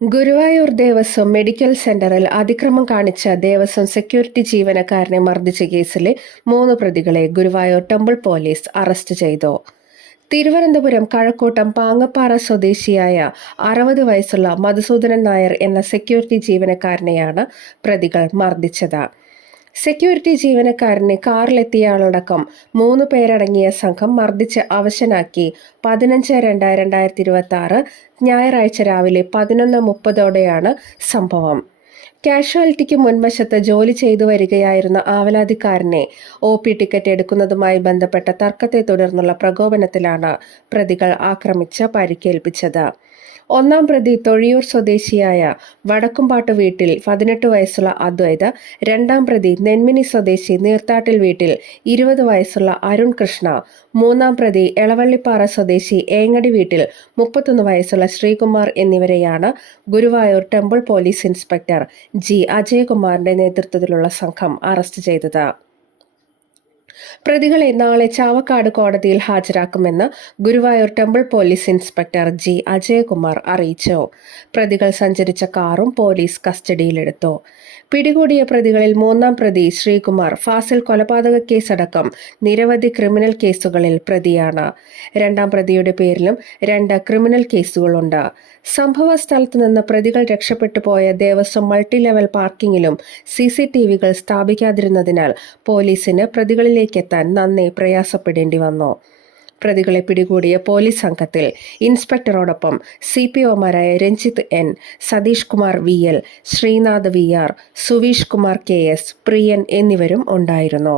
Guruvayur Devaswom medical സെന്ററിൽ അതിക്രമം കാണിച്ച ദേവസ്വം സെക്യൂരിറ്റി ജീവനക്കാരനെ മർദ്ദിച്ച കേസിലെ 3 പ്രതികളെ ഗുരുവായൂർ ടെമ്പിൾ പോലീസ് അറസ്റ്റ് ചെയ്തു. തിരുവനന്തപുരം കഴക്കൂട്ടം പാങ്ങപ്പാറ സ്വദേശിയായ 60 വയസ്സുള്ള മധുസൂദനൻ നായർ എന്ന സെക്യൂരിറ്റി ജീവനക്കാരനെയാണ് പ്രതികൾ മർദ്ദിച്ചത്. സെക്യൂരിറ്റി ജീവനക്കാരനെ കാറിലെത്തിയയാളടക്കം 3 പേരടങ്ങിയ സംഘം മർദ്ദിച്ച് അവശനാക്കി 15/2/2026 ഞായറാഴ്ച രാവിലെ 11:30ഓടെയാണ് സംഭവം. കാഷ്വാലിറ്റിക്ക് മുൻവശത്ത് ജോലി ചെയ്തു വരികയായിരുന്ന ആവലാതിക്കാരനെ OP ടിക്കറ്റ് എടുക്കുന്നതുമായി ബന്ധപ്പെട്ട തർക്കത്തെ തുടർന്നുള്ള പ്രകോപനത്തിലാണ് പ്രതികൾ ആക്രമിച്ച് പരിക്കേൽപ്പിച്ചത്. 1-ാം പ്രതി തൊഴിയൂർ സ്വദേശിയായ വടക്കുംപാട്ട് വീട്ടിൽ 18 വയസ്സുള്ള അദ്വൈത്, 2-ാം പ്രതി നെന്മിനി സ്വദേശി നീർത്താട്ടിൽ വീട്ടിൽ 20 വയസ്സുള്ള അരുൺ കൃഷ്ണ, 3-ാം പ്രതി എളവള്ളിപ്പാറ സ്വദേശി ഏങ്ങടി വീട്ടിൽ 31 വയസ്സുള്ള ശ്രീകുമാർ എന്നിവരെയാണ് Guruvayur temple police inspector G. അജയകുമാറിന്റെ നേതൃത്വത്തിലുള്ള സംഘം അറസ്റ്റ് ചെയ്തത്. പ്രതികളെ നാളെ ചാവക്കാട് കോടതിയിൽ ഹാജരാക്കുമെന്ന് Guruvayur temple police inspector G. Ajayakumar അറിയിച്ചു. പ്രതികൾ സഞ്ചരിച്ച കാറും പോലീസ് കസ്റ്റഡിയിലെടുത്തു. പിടികൂടിയ പ്രതികളിൽ 3-ാം പ്രതി ശ്രീകുമാർ ഫാസിൽ കൊലപാതക കേസടക്കം നിരവധി ക്രിമിനൽ കേസുകളിൽ പ്രതിയാണ്. 2-ാം പ്രതിയുടെ പേരിലും 2 ക്രിമിനൽ കേസുകളുണ്ട്. സംഭവ സ്ഥലത്ത് നിന്ന് പ്രതികൾ രക്ഷപ്പെട്ടു പോയ ദേവസ്വം മൾട്ടി ലെവൽ പാർക്കിങ്ങിലും CCTVകൾ സ്ഥാപിക്കാതിരുന്നതിനാൽ പോലീസിന് പ്രതികളിലേക്കെത്താൻ നന്നേ പ്രയാസപ്പെടേണ്ടി വന്നു. പ്രതികളെ പിടികൂടിയ പോലീസ് സംഘത്തിൽ ഇൻസ്പെക്ടറോടൊപ്പം CPOമാരായ Ranjith N, Satheesh Kumar VL, Sreenath VR, Suveesh Kumar KS, പ്രിയൻ എന്നിവരും ഉണ്ടായിരുന്നു.